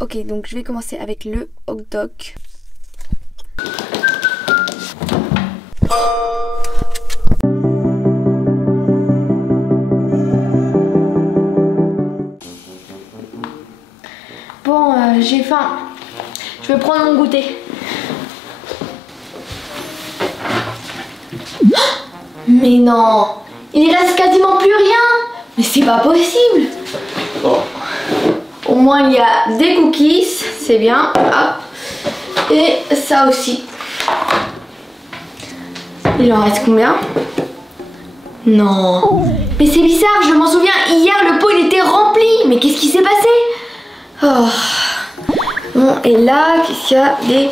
Ok, donc je vais commencer avec le hot dog. Bon, j'ai faim. Je vais prendre mon goûter. Mais non, il reste quasiment plus rien. Mais c'est pas possible. Bon. Au moins il y a des cookies, c'est bien. Hop. Et ça aussi. Il en reste combien? Non. Mais c'est bizarre, je m'en souviens, hier le pot il était rempli. Mais qu'est-ce qui s'est passé? Oh. Bon, et là, qu'est-ce qu'il y a? Des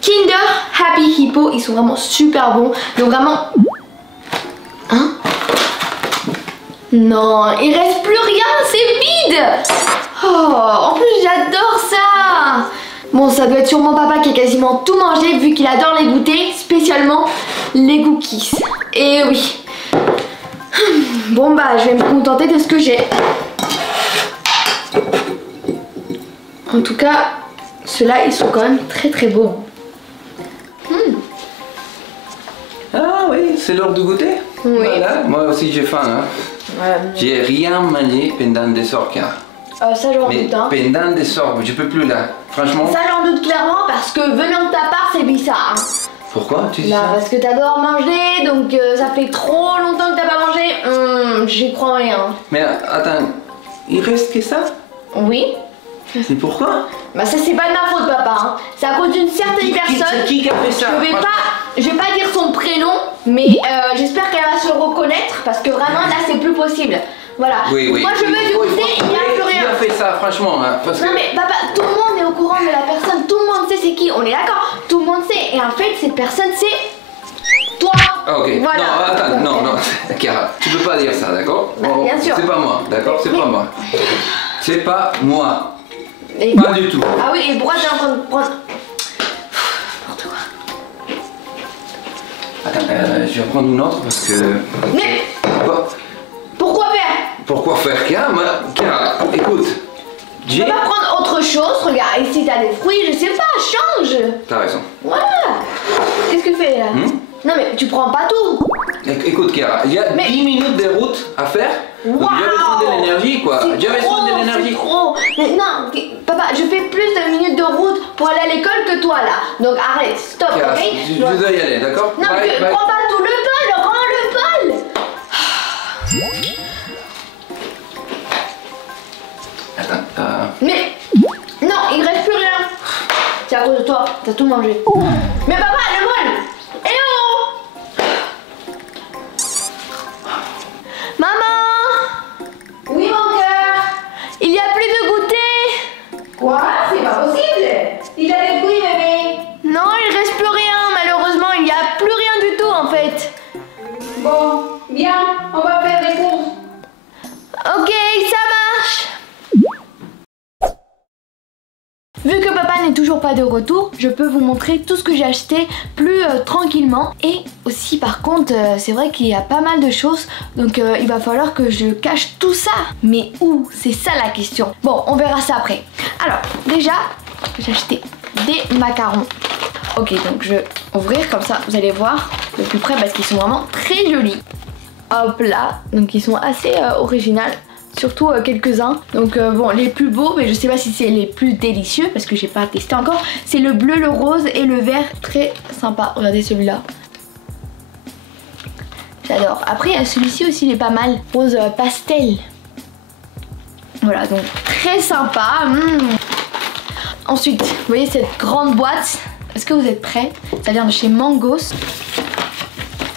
Kinder Happy Hippo, ils sont vraiment super bons. Donc vraiment... Hein? Non, il reste plus rien, c'est vide. Oh, en plus j'adore ça. Bon, ça doit être sûrement papa qui a quasiment tout mangé vu qu'il adore les goûters, spécialement les cookies. Et oui. Bon bah, je vais me contenter de ce que j'ai. En tout cas, ceux-là, ils sont quand même très très beaux. Ah oui, c'est l'heure de goûter. Oui. Voilà, moi aussi j'ai faim. Hein. Ouais, J'ai rien mangé pendant des heures. ça j'en Mais doute hein. pendant des heures, je peux plus là. Franchement. Ça j'en doute clairement parce que venant de ta part c'est bizarre. Hein. Pourquoi tu dis Bah ça? parce que t'adores manger, donc ça fait trop longtemps que t'as pas mangé. J'y crois rien. Mais attends, il reste que ça? Oui. C'est pourquoi? Bah ça c'est pas de ma faute papa. Hein. C'est à cause d'une certaine personne. Qui a fait ça? Je vais pas dire son prénom, mais j'espère qu'elle va se reconnaître parce que vraiment là c'est plus possible. Voilà. Oui, oui. Moi je veux du goûter, il n'y a plus rien. Qui a fait ça, franchement hein, parce Non que... mais papa, tout le monde est au courant de la personne, tout le monde sait c'est qui, on est d'accord, tout le monde sait. Et en fait cette personne c'est toi. Ah, ok, Voilà. non, attends, non, Chiara, tu peux pas dire ça, d'accord? Bah, bien sûr. C'est pas moi, d'accord? C'est pas moi. C'est pas moi. Et... Pas du tout. Ah oui, et pourquoi t'es en train de prendre... N'importe quoi. Attends, je vais prendre une autre parce que... Mais Quoi? pourquoi faire? Pourquoi faire Chiara? Chiara, écoute, Tu peux pas prendre autre chose, regarde, ici t'as des fruits, je sais pas, change. T'as raison. Voilà. Qu'est-ce que tu fais là? Non mais tu prends pas tout. Écoute Chiara, il y a 10 minutes de route à faire. Donc j'avais besoin de l'énergie quoi. J'avais besoin de l'énergie. Trop. Mais non, papa, je fais plus de minutes de route pour aller à l'école que toi là. Donc arrête, stop, Chiara, ok? je dois y aller, d'accord? Non, Bye, bye. prends pas tout le bol, rends le bol. Attends, Mais non, il reste plus rien. C'est à cause de toi, t'as tout mangé. Mais papa, le bol. Eh oh! Maman! Oui mon cœur. Il y a plus de goûter. Quoi? C'est pas possible. Il a des fruits bébé. Non, il reste plus rien. Malheureusement, il y a plus rien du tout en fait. Bon, bien, on va faire des courses. Ok, ça marche. Vu que papa n'est toujours pas de retour, je peux vous montrer tout ce que j'ai acheté plus tranquillement. Et aussi par contre, c'est vrai qu'il y a pas mal de choses, donc il va falloir que je cache tout ça. Mais où? C'est ça la question. Bon, on verra ça après. Alors, déjà, j'ai acheté des macarons. Ok, donc je vais ouvrir comme ça, vous allez voir de plus près parce qu'ils sont vraiment très jolis. Hop là, donc ils sont assez originaux. Surtout quelques-uns. Donc bon, les plus beaux, mais je sais pas si c'est les plus délicieux parce que j'ai pas testé encore. C'est le bleu, le rose et le vert. Très sympa. Regardez celui-là. J'adore. Après, il y a celui-ci aussi, il est pas mal. Rose pastel. Voilà, donc très sympa. Ensuite, vous voyez cette grande boîte. Est-ce que vous êtes prêts? Ça vient de chez Mangos.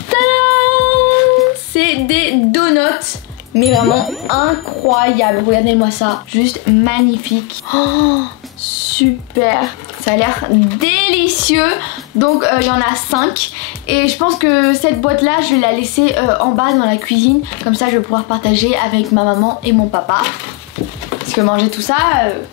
Tadam! C'est des donuts. Mais vraiment incroyable. Regardez-moi ça. Juste magnifique. Oh, super. Ça a l'air délicieux. Donc il y en a 5. Et je pense que cette boîte là, je vais la laisser en bas dans la cuisine. Comme ça je vais pouvoir partager avec ma maman et mon papa. Parce peux manger tout ça,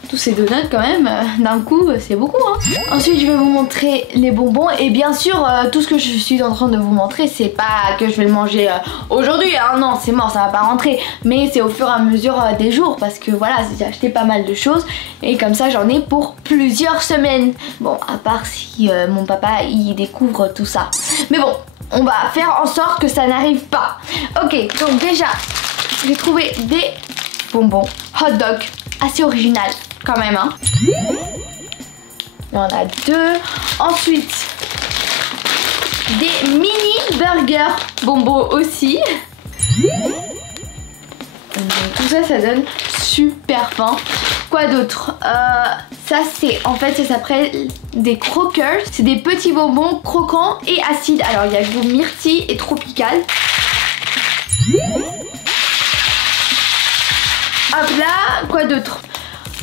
tous ces donuts quand même, d'un coup, c'est beaucoup. Hein. Ensuite, je vais vous montrer les bonbons. Et bien sûr, tout ce que je suis en train de vous montrer, c'est pas que je vais le manger aujourd'hui. Hein. Non, c'est mort, ça va pas rentrer. Mais c'est au fur et à mesure des jours. Parce que voilà, j'ai acheté pas mal de choses. Et comme ça, j'en ai pour plusieurs semaines. Bon, à part si mon papa, il découvre tout ça. Mais bon, on va faire en sorte que ça n'arrive pas. Ok, donc déjà, j'ai trouvé des bonbons hot dog assez original quand même. Hein. Il y en a 2. Ensuite, des mini burgers bonbons aussi. Donc, tout ça, ça donne super faim. Quoi d'autre? Ça c'est, en fait ça s'appelle des croqueurs. C'est des petits bonbons croquants et acides. Alors il y a le goût myrtille et tropical. Hop là, quoi d'autre?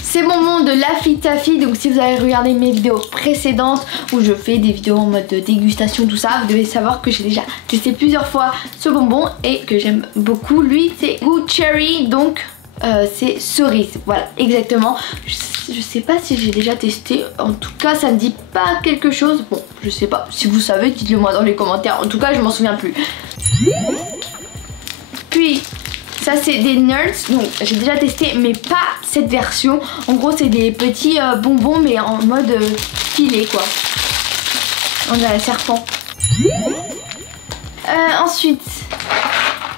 Ces bonbons de Laffy Taffy. Donc si vous avez regardé mes vidéos précédentes où je fais des vidéos en mode de dégustation, tout ça, vous devez savoir que j'ai déjà testé plusieurs fois ce bonbon et que j'aime beaucoup. Lui c'est goût cherry, donc c'est cerise, voilà, exactement. Je sais pas si j'ai déjà testé, en tout cas ça ne dit pas quelque chose. Bon, je sais pas, si vous savez, dites-le moi dans les commentaires. En tout cas, je m'en souviens plus. Puis, ça c'est des Nerds, donc j'ai déjà testé, mais pas cette version. En gros, c'est des petits bonbons, mais en mode filet, quoi. On a un serpent. Ensuite,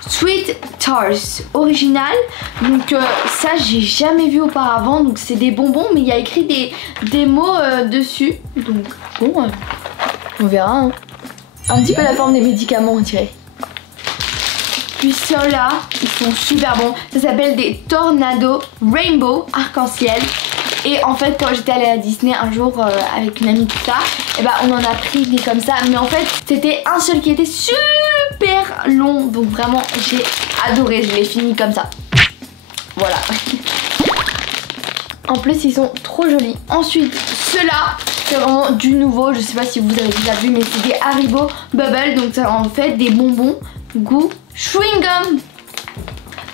Sweet Tars original. Donc ça j'ai jamais vu auparavant. Donc c'est des bonbons mais il y a écrit des mots dessus. Donc bon, on verra. Hein. Un petit peu la forme des médicaments on dirait. Puis ceux-là, ils sont super bons. Ça s'appelle des Tornado Rainbow arc-en-ciel. Et en fait quand j'étais allée à Disney un jour avec une amie tout ça, et bah on en a pris des comme ça. Mais en fait c'était un seul qui était super long. Donc vraiment j'ai adoré, je l'ai fini comme ça. Voilà. En plus ils sont trop jolis. Ensuite ceux-là c'est vraiment du nouveau. Je sais pas si vous avez déjà vu mais c'est des Haribo Bubble. Donc c'est en fait des bonbons goût chewing gum.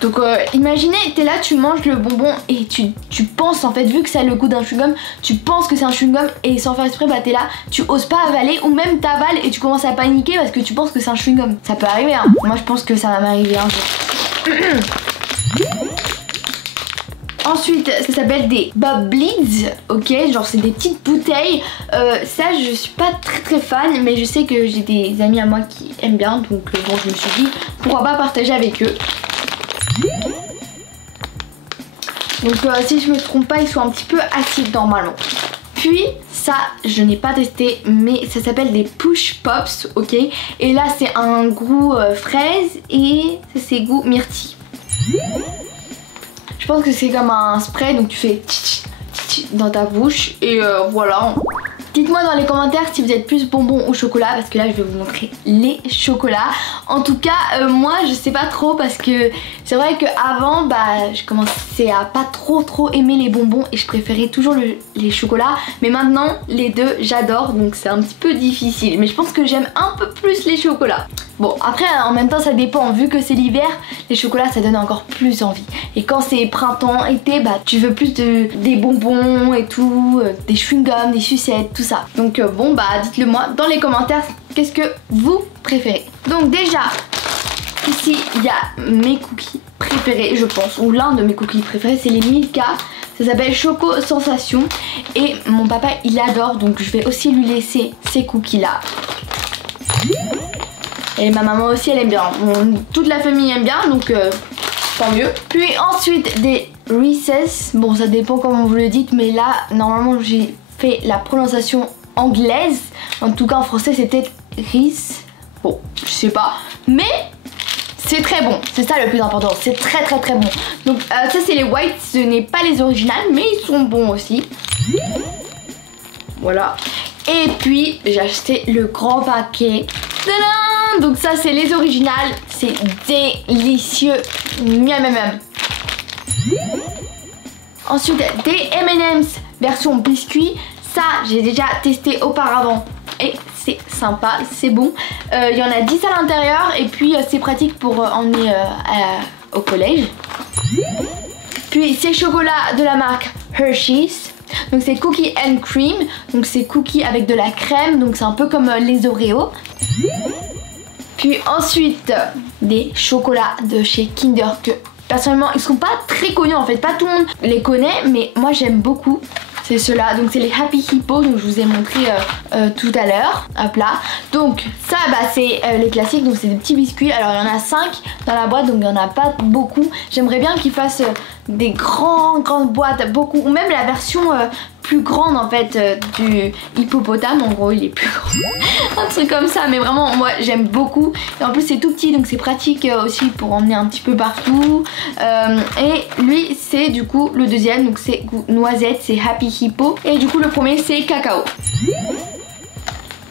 Donc imaginez, t'es là, tu manges le bonbon et tu penses en fait, vu que ça a le goût d'un chewing-gum, tu penses que c'est un chewing-gum et sans faire exprès, bah t'es là, tu oses pas avaler ou même t'avales et tu commences à paniquer parce que tu penses que c'est un chewing-gum. Ça peut arriver hein, moi je pense que ça va m'arriver un jour. Ensuite, ça s'appelle des Bubblies, ok, genre c'est des petites bouteilles. Ça, je suis pas très fan, mais je sais que j'ai des amis à moi qui aiment bien, donc bon, je me suis dit pourquoi pas partager avec eux. Donc si je me trompe pas, ils sont un petit peu acides normalement. Puis ça, je n'ai pas testé, mais ça s'appelle des Push Pops, ok. Et là, c'est un goût fraise et c'est goût myrtille. Je pense que c'est comme un spray, donc tu fais dans ta bouche et voilà. Dites-moi dans les commentaires si vous êtes plus bonbons ou chocolat, parce que là je vais vous montrer les chocolats. En tout cas moi je sais pas trop, parce que c'est vrai qu'avant bah je commençais à pas trop aimer les bonbons et je préférais toujours les chocolats. Mais maintenant les deux j'adore, donc c'est un petit peu difficile. Mais je pense que j'aime un peu plus les chocolats. Bon après en même temps ça dépend, vu que c'est l'hiver, les chocolats ça donne encore plus envie. Et quand c'est printemps, été, bah tu veux plus des bonbons et tout, des chewing-gums, des sucettes, tout ça. Donc bon bah dites-le moi dans les commentaires, qu'est-ce que vous préférez. Donc déjà ici il y a mes cookies préférés je pense, ou l'un de mes cookies préférés, c'est les Milka. Ça s'appelle Choco Sensation et mon papa il adore, donc je vais aussi lui laisser ces cookies là. Et ma maman aussi elle aime bien, toute la famille aime bien, donc tant mieux. Puis ensuite des Reese's, bon ça dépend comment vous le dites, mais là normalement j'ai fait la prononciation anglaise, en tout cas en français c'était Reese, bon je sais pas, mais c'est très bon, c'est ça le plus important, c'est très bon. Donc ça c'est les whites, ce n'est pas les originales, mais ils sont bons aussi. Voilà. Et puis j'ai acheté le grand paquet. Tadam! Donc ça c'est les originales, c'est délicieux. Miam miam miam. Ensuite des M&M's version biscuit. Ça j'ai déjà testé auparavant et c'est sympa, c'est bon. Il y en a 10 à l'intérieur et puis c'est pratique pour emmener au collège. Puis ces chocolats de la marque Hershey's. Donc c'est cookie and cream. Donc c'est cookie avec de la crème. Donc c'est un peu comme les Oreos. Puis ensuite des chocolats de chez Kinder que personnellement ils sont pas très connus en fait. Pas tout le monde les connaît mais moi j'aime beaucoup. C'est ceux-là, donc c'est les Happy Hippo, donc je vous ai montré tout à l'heure, hop là. Donc ça c'est les classiques, donc c'est des petits biscuits. Alors il y en a 5 dans la boîte, donc il n'y en a pas beaucoup. J'aimerais bien qu'ils fassent des grandes boîtes, beaucoup, ou même la version plus grande en fait du hippopotame. En gros il est plus grand, un truc comme ça, mais vraiment moi j'aime beaucoup. Et en plus c'est tout petit, donc c'est pratique aussi pour emmener un petit peu partout. Et lui c'est du coup le deuxième, donc c'est noisette, c'est Happy Hippo. Et du coup le premier c'est cacao.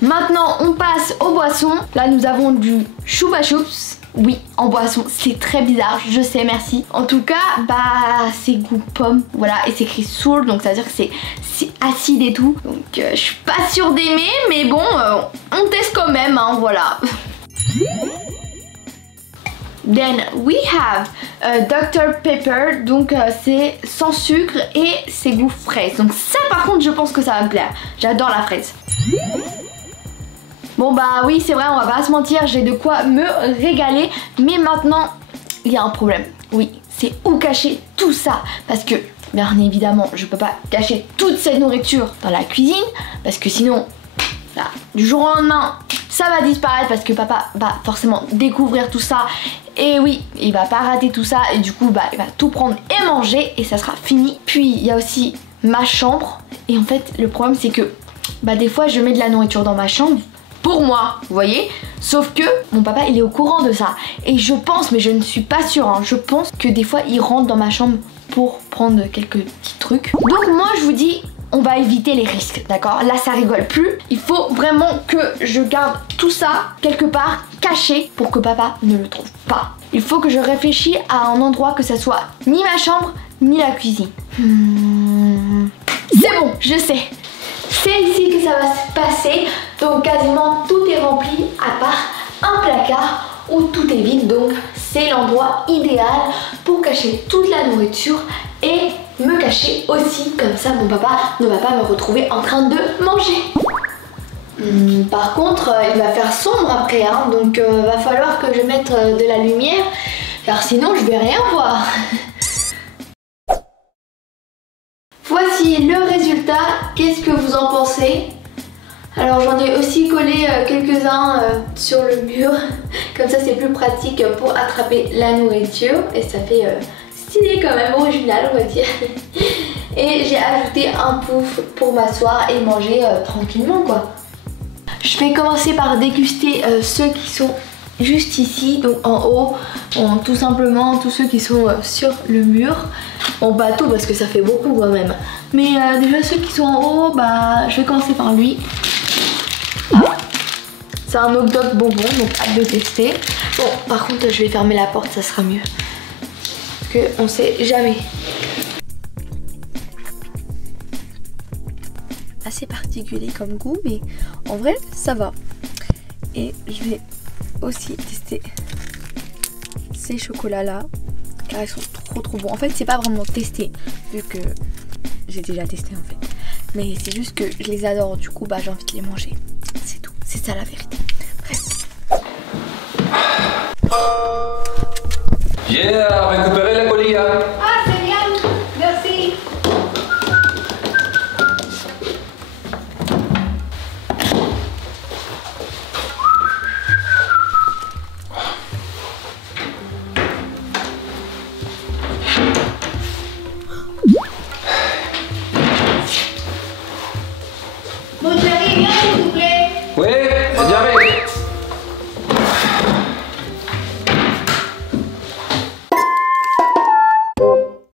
Maintenant on passe aux boissons. Là nous avons du Chupa Chups. Oui, en boisson, c'est très bizarre, je sais, merci. En tout cas, c'est goût pomme, voilà, et c'est écrit sour, donc ça veut dire que c'est acide et tout. Donc je suis pas sûre d'aimer, mais bon, on teste quand même, hein, voilà. Then we have Dr Pepper, donc c'est sans sucre et c'est goût fraise. Donc ça par contre, je pense que ça va me plaire. J'adore la fraise. Bon oui c'est vrai, on va pas se mentir, j'ai de quoi me régaler. Mais maintenant il y a un problème. Oui, c'est où cacher tout ça. Parce que bien évidemment je peux pas cacher toute cette nourriture dans la cuisine. Parce que sinon là, du jour au lendemain ça va disparaître. Parce que papa va forcément découvrir tout ça. Et oui, il va pas rater tout ça. Et du coup il va tout prendre et manger. Et ça sera fini. Puis il y a aussi ma chambre. Et en fait le problème c'est que des fois je mets de la nourriture dans ma chambre pour moi, vous voyez. Sauf que mon papa il est au courant de ça. Et je pense, mais je ne suis pas sûre, hein, je pense que des fois il rentre dans ma chambre pour prendre quelques petits trucs. Donc moi je vous dis, on va éviter les risques, d'accord? Là ça rigole plus. Il faut vraiment que je garde tout ça quelque part caché pour que papa ne le trouve pas. Il faut que je réfléchisse à un endroit que ça soit ni ma chambre ni la cuisine. C'est bon, je sais. C'est ici que ça va se passer, donc quasiment tout est rempli à part un placard où tout est vide, donc c'est l'endroit idéal pour cacher toute la nourriture et me cacher aussi, comme ça mon papa ne va pas me retrouver en train de manger. Par contre il va faire sombre après, hein, donc va falloir que je mette de la lumière car sinon je vais rien voir. Voici le résultat, qu'est-ce que vous en pensez? Alors j'en ai aussi collé quelques-uns sur le mur, comme ça c'est plus pratique pour attraper la nourriture et ça fait stylé quand même, original on va dire. Et j'ai ajouté un pouf pour m'asseoir et manger tranquillement quoi. Je vais commencer par déguster ceux qui sont juste ici, donc en haut, tout simplement tous ceux qui sont sur le mur. Bon pas tout parce que ça fait beaucoup quand même. Mais déjà ceux qui sont en haut, je vais commencer par lui. C'est un hot dog bonbon, donc hâte de tester. Bon par contre je vais fermer la porte, ça sera mieux. Parce qu'on sait jamais. Assez particulier comme goût, mais en vrai ça va. Et je vais aussi tester ces chocolats là car ils sont trop bons. En fait c'est pas vraiment testé vu que j'ai déjà testé en fait, mais c'est juste que je les adore, du coup j'ai envie de les manger, c'est tout, c'est ça la vérité. Bref. Yeah, récupérer la colilla. Ah c'est bien, merci. Bon, Jerry, viens s'il vous plaît.